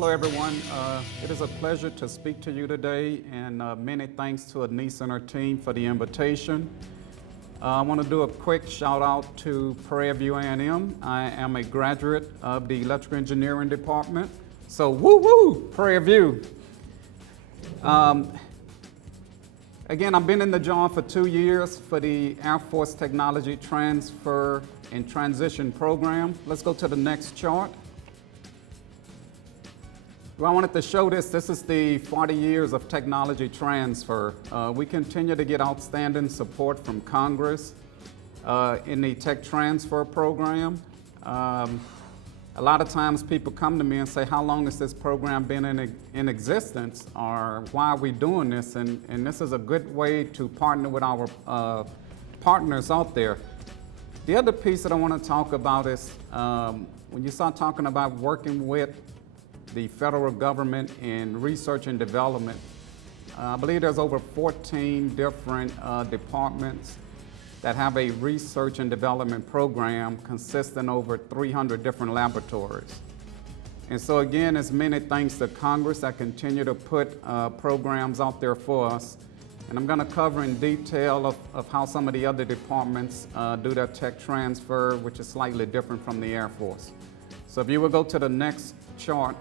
Hello, everyone. It is a pleasure to speak to you today, and many thanks to Anise and her team for the invitation. I want to do a quick shout out to Prairie View A&M. I am a graduate of the Electrical Engineering Department. So woo, Prairie View. Again, I've been in the job for 2 years for the Air Force Technology Transfer and Transition Program. Let's go to the next chart. Well, I wanted to show this. This is the 40 years of technology transfer. We continue to get outstanding support from Congress in the tech transfer program. A lot of times people come to me and say, how long has this program been in existence, or why are we doing this? And this is a good way to partner with our partners out there. The other piece that I want to talk about is when you start talking about working with the federal government in research and development, I believe there's over 14 different departments that have a research and development program consisting over 300 different laboratories. And so again, it's many thanks to Congress that continue to put programs out there for us. And I'm going to cover in detail of how some of the other departments do their tech transfer, which is slightly different from the Air Force. So if you will go to the next chart.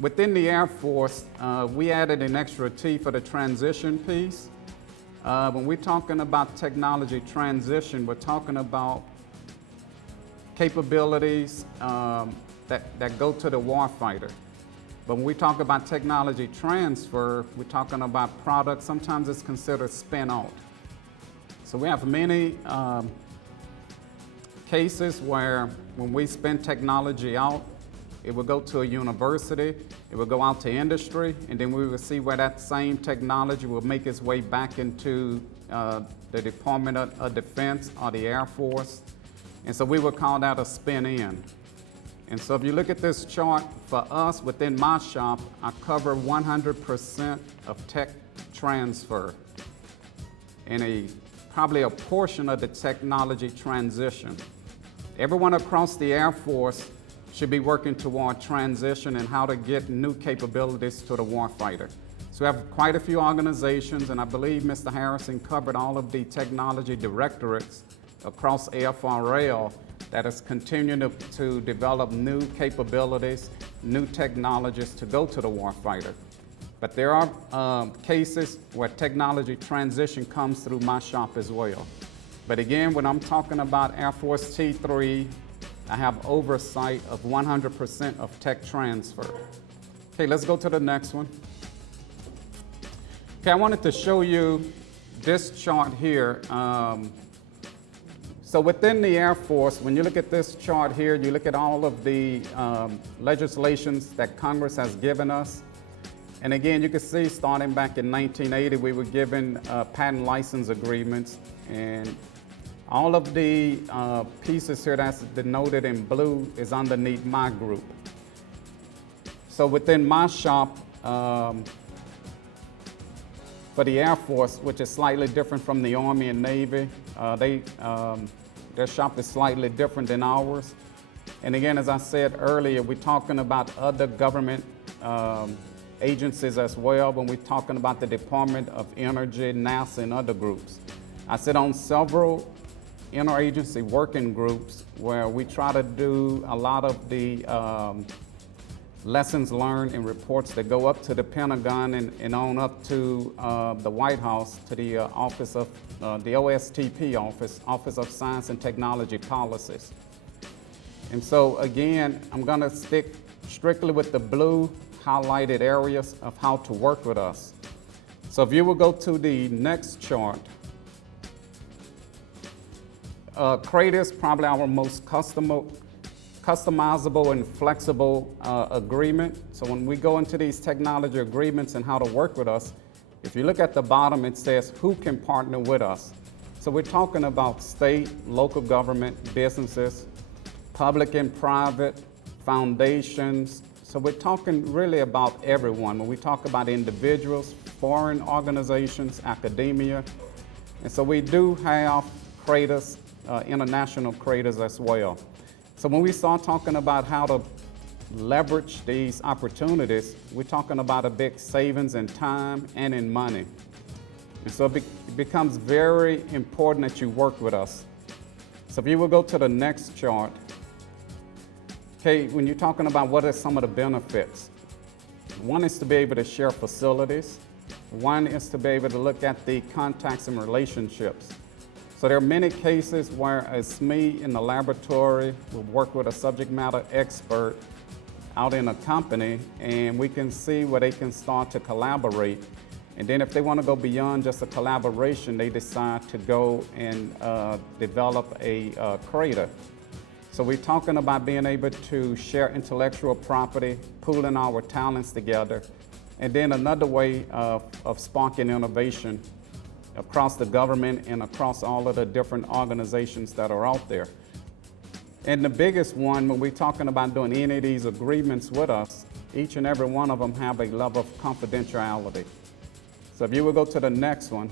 Within the Air Force, we added an extra T for the transition piece. When we're talking about technology transition, we're talking about capabilities that go to the warfighter. But when we talk about technology transfer, we're talking about products. Sometimes it's considered spin out. So we have many cases where when we spin technology out, it will go to a university, it will go out to industry, and then we will see where that same technology will make its way back into the Department of Defense or the Air Force. And so we would call that a spin-in. And so if you look at this chart, for us within my shop, I cover 100% of tech transfer and probably a portion of the technology transition. Everyone across the Air Force should be working toward transition and how to get new capabilities to the warfighter. So we have quite a few organizations, and I believe Mr. Harrison covered all of the technology directorates across AFRL that is continuing to develop new capabilities, new technologies to go to the warfighter. But there are cases where technology transition comes through my shop as well. But again, when I'm talking about Air Force T3, I have oversight of 100% of tech transfer. Okay, let's go to the next one. Okay, I wanted to show you this chart here. So within the Air Force, when you look at this chart here, you look at all of the legislations that Congress has given us. And again, you can see starting back in 1980, we were given patent license agreements, and all of the pieces here that's denoted in blue is underneath my group. So within my shop, for the Air Force, which is slightly different from the Army and Navy, their shop is slightly different than ours. And again, as I said earlier, we're talking about other government agencies as well when we're talking about the Department of Energy, NASA, and other groups. I sit on several interagency working groups where we try to do a lot of the lessons learned and reports that go up to the Pentagon and on up to the White House, to the office of the OSTP office, Office of Science and Technology Policies. And so again, I'm gonna stick strictly with the blue highlighted areas of how to work with us. So if you will go to the next chart, CRADA is probably our most customizable and flexible agreement. So when we go into these technology agreements and how to work with us, if you look at the bottom, it says who can partner with us. So we're talking about state, local government, businesses, public and private, foundations. So we're talking really about everyone. When we talk about individuals, foreign organizations, academia. And so we do have CRADAs, international CRADAs as well. So when we start talking about how to leverage these opportunities, we're talking about a big savings in time and in money. And so it becomes very important that you work with us. So if you will go to the next chart, okay, when you're talking about what are some of the benefits, one is to be able to share facilities. One is to be able to look at the contacts and relationships. So there are many cases where it's me in the laboratory will work with a subject matter expert out in a company, and we can see where they can start to collaborate. And then if they want to go beyond just a collaboration, they decide to go and develop a crater. So we're talking about being able to share intellectual property, pooling our talents together, and then another way of sparking innovation across the government and across all of the different organizations that are out there. And the biggest one, when we're talking about doing any of these agreements with us, each and every one of them have a level of confidentiality. So if you will go to the next one.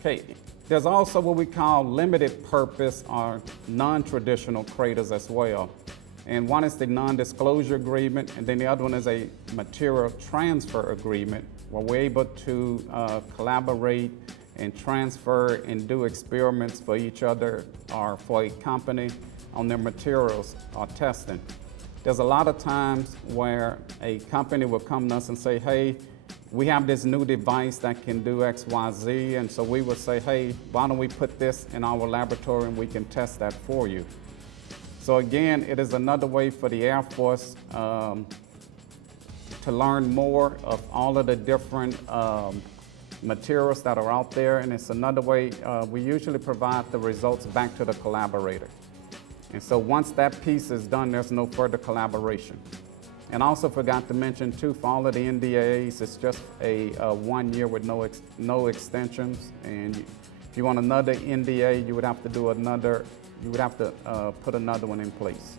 Okay, there's also what we call limited purpose or non-traditional craters as well. And one is the non-disclosure agreement, and then the other one is a material transfer agreement, where we're able to collaborate and transfer and do experiments for each other or for a company on their materials or testing. There's a lot of times where a company will come to us and say, hey, we have this new device that can do X, Y, Z, and so we would say, hey, why don't we put this in our laboratory and we can test that for you. So again, it is another way for the Air Force to learn more of all of the different materials that are out there, and it's another way we usually provide the results back to the collaborator. And so once that piece is done, there's no further collaboration. And I also forgot to mention too, for all of the NDAs, it's just a 1 year with no extensions. And if you want another NDA, you would have to do another. You would have to put another one in place.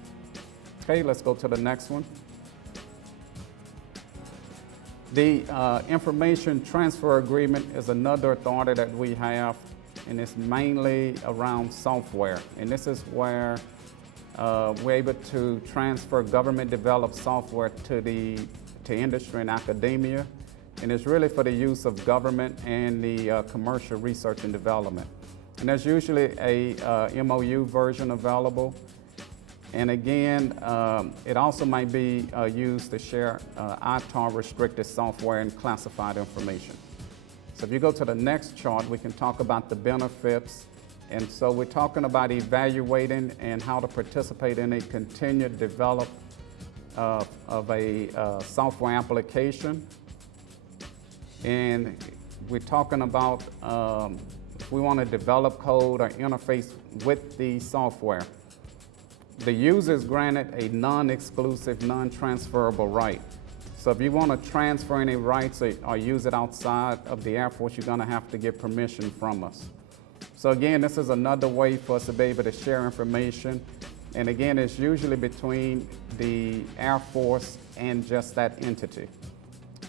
Okay, let's go to the next one. The information transfer agreement is another authority that we have, and it's mainly around software. And this is where we're able to transfer government-developed software to industry and academia, and it's really for the use of government and the commercial research and development. And there's usually a MOU version available. And again, it also might be used to share ITAR restricted software and classified information. So if you go to the next chart, we can talk about the benefits. And so we're talking about evaluating and how to participate in a continued development of a software application. And we're talking about if we want to develop code or interface with the software. The user is granted a non-exclusive, non-transferable right. So if you want to transfer any rights or use it outside of the Air Force, you're going to have to get permission from us. So again, this is another way for us to be able to share information. And again, it's usually between the Air Force and just that entity.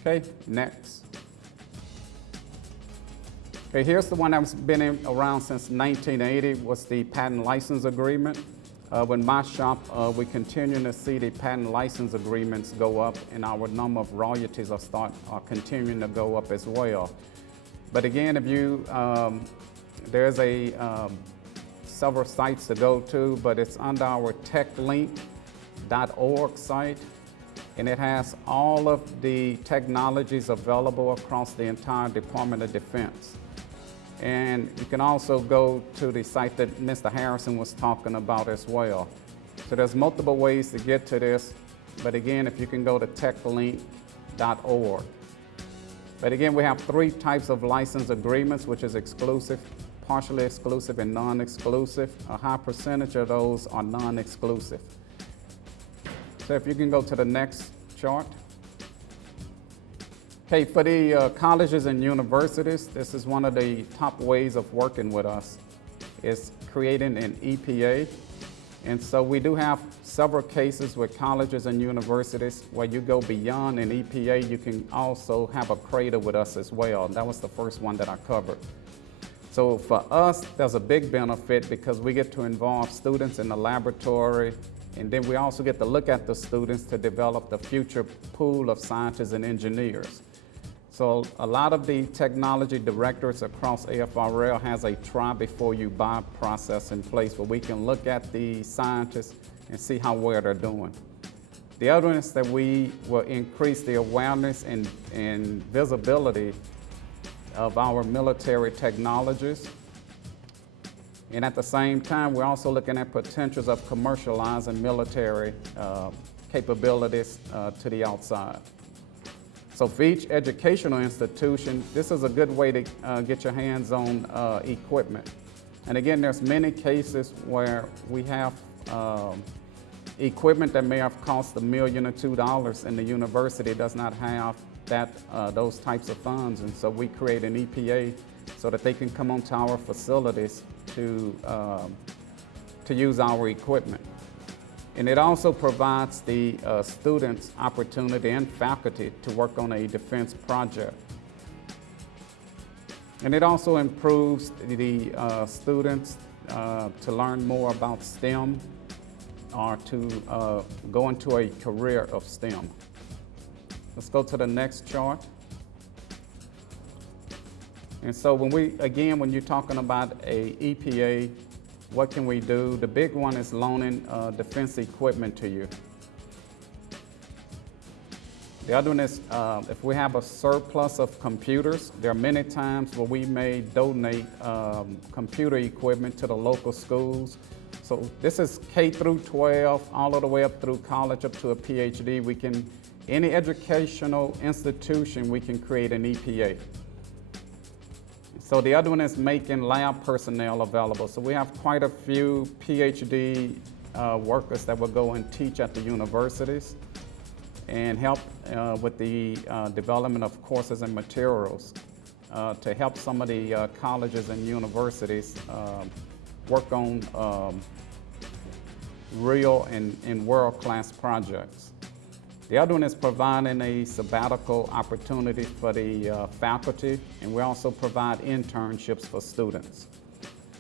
Okay, next. Okay, here's the one that's been around since 1980, was the patent license agreement. With my shop, we continue to see the patent license agreements go up, and our number of royalties are continuing to go up as well. But again, if you, there's several sites to go to, but it's under our techlink.org site, and it has all of the technologies available across the entire Department of Defense. And you can also go to the site that Mr. Harrison was talking about as well. So there's multiple ways to get to this, but again, if you can go to techlink.org. But again, we have 3 types of license agreements, which is exclusive, partially exclusive, and non-exclusive. A high percentage of those are non-exclusive. So if you can go to the next chart. Okay, for the colleges and universities, this is one of the top ways of working with us, is creating an EPA. And so we do have several cases with colleges and universities where you go beyond an EPA, you can also have a crater with us as well. That was the first one that I covered. So for us, there's a big benefit because we get to involve students in the laboratory, And then we also get to look at the students to develop the future pool of scientists and engineers. So a lot of the technology directors across AFRL has a try before you buy process in place where we can look at the scientists and see how well they're doing. The other one is that we will increase the awareness and visibility of our military technologies. And at the same time, we're also looking at potentials of commercializing military capabilities to the outside. So for each educational institution, this is a good way to get your hands on equipment. And again, there's many cases where we have equipment that may have cost $1 million or $2 dollars, and the university does not have those types of funds. And so we create an EPA so that they can come onto our facilities to use our equipment. And it also provides the students opportunity and faculty to work on a defense project. And it also improves the students to learn more about STEM or to go into a career of STEM. Let's go to the next chart. And so when you're talking about a EPA, what can we do? The big one is loaning defense equipment to you. The other one is if we have a surplus of computers, there are many times where we may donate computer equipment to the local schools. So this is K through 12, all the way up through college, up to a PhD. Any educational institution, we can create an EPA. So the other one is making lab personnel available. So we have quite a few PhD workers that will go and teach at the universities and help with the development of courses and materials to help some of the colleges and universities work on real and world-class projects. The other one is providing a sabbatical opportunity for the faculty, and we also provide internships for students.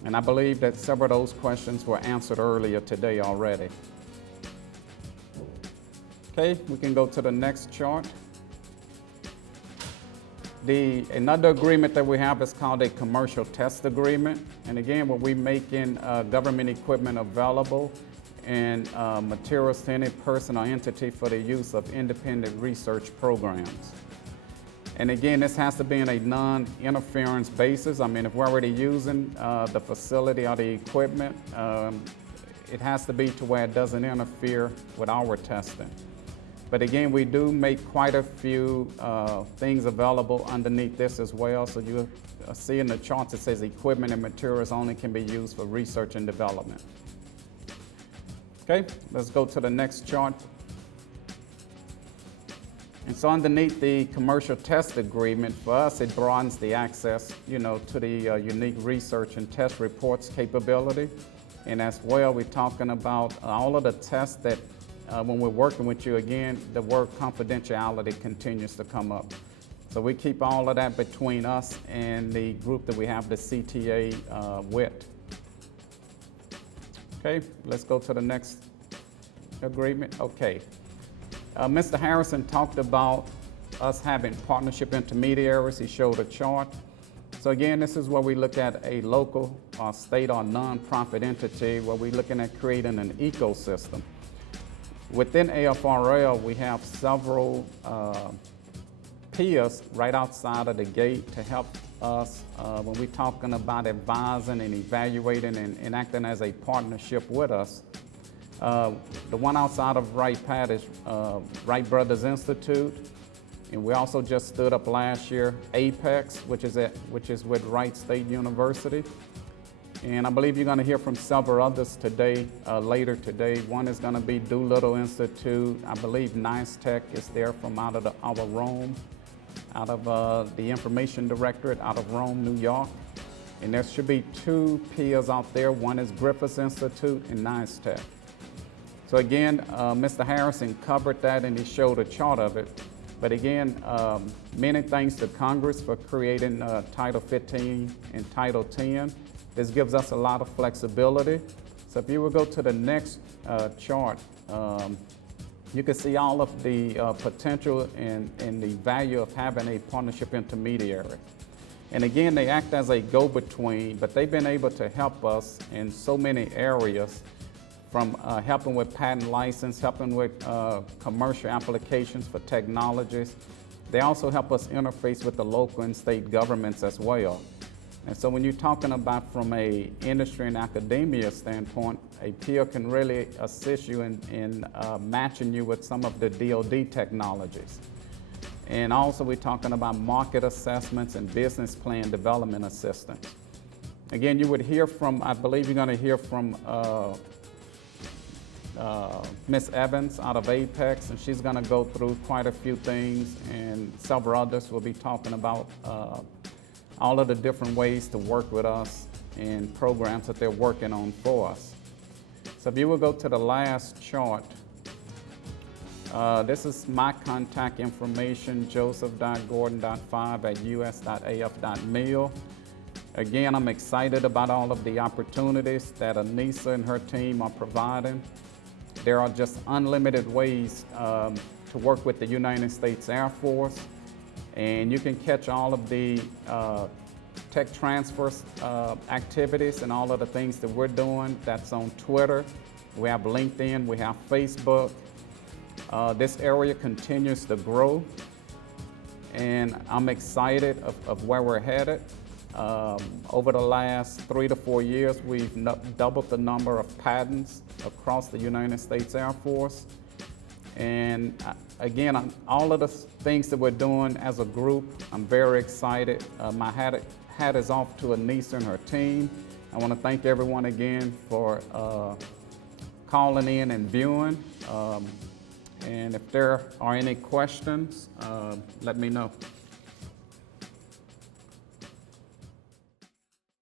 And I believe that several of those questions were answered earlier today already. Okay, we can go to the next chart. Another agreement that we have is called a commercial test agreement. And again, where we're making government equipment available and materials to any person or entity for the use of independent research programs. And again, this has to be in a non-interference basis. I mean, if we're already using the facility or the equipment, it has to be to where it doesn't interfere with our testing. But again, we do make quite a few things available underneath this as well. So you see in the charts, it says equipment and materials only can be used for research and development. Okay, let's go to the next chart. And so underneath the commercial test agreement, for us, it broadens the access, to the unique research and test reports capability. And as well, we're talking about all of the tests that when we're working with you, again, the word confidentiality continues to come up. So we keep all of that between us and the group that we have the CTA with. Okay, let's go to the next agreement. Okay. Mr. Harrison talked about us having partnership intermediaries. He showed a chart. So again, this is where we look at a local or state or nonprofit entity where we're looking at creating an ecosystem. Within AFRL, we have several peers right outside of the gate to help us when we're talking about advising and evaluating and acting as a partnership with us. The one outside of Wright Pat is Wright Brothers Institute, and we also just stood up last year Apex, which is with Wright State University. And I believe you're going to hear from several others today, later today. One is going to be Doolittle Institute. I believe Nice Tech is there from out of our Rome, out of the Information Directorate out of Rome, New York. And there should be two peers out there. One is Griffiths Institute and Nice Tech. So again, Mr. Harrison covered that and he showed a chart of it. But again, many thanks to Congress for creating Title 15 and Title 10. This gives us a lot of flexibility. So if you will go to the next chart, you can see all of the potential and the value of having a partnership intermediary. And again, they act as a go-between, but they've been able to help us in so many areas, from helping with patent license, helping with commercial applications for technologies. They also help us interface with the local and state governments as well. And so when you're talking about from a industry and academia standpoint, a peer can really assist you in matching you with some of the DoD technologies. And also we're talking about market assessments and business plan development assistance. Again, you would hear from, I believe you're gonna hear from Ms. Evans out of Apex, and she's gonna go through quite a few things, and several others will be talking about all of the different ways to work with us and programs that they're working on for us. So if you will go to the last chart, this is my contact information, joseph.gordon.5@us.af.mil. Again, I'm excited about all of the opportunities that Anissa and her team are providing. There are just unlimited ways to work with the United States Air Force. And you can catch all of the tech transfer activities and all of the things that we're doing. That's on Twitter. We have LinkedIn, we have Facebook. This area continues to grow, and I'm excited of where we're headed. Over the last 3 to 4 years, we've doubled the number of patents across the United States Air Force. And again, all of the things that we're doing as a group, I'm very excited. My hat is off to Anissa and her team. I want to thank everyone again for calling in and viewing. And if there are any questions, let me know.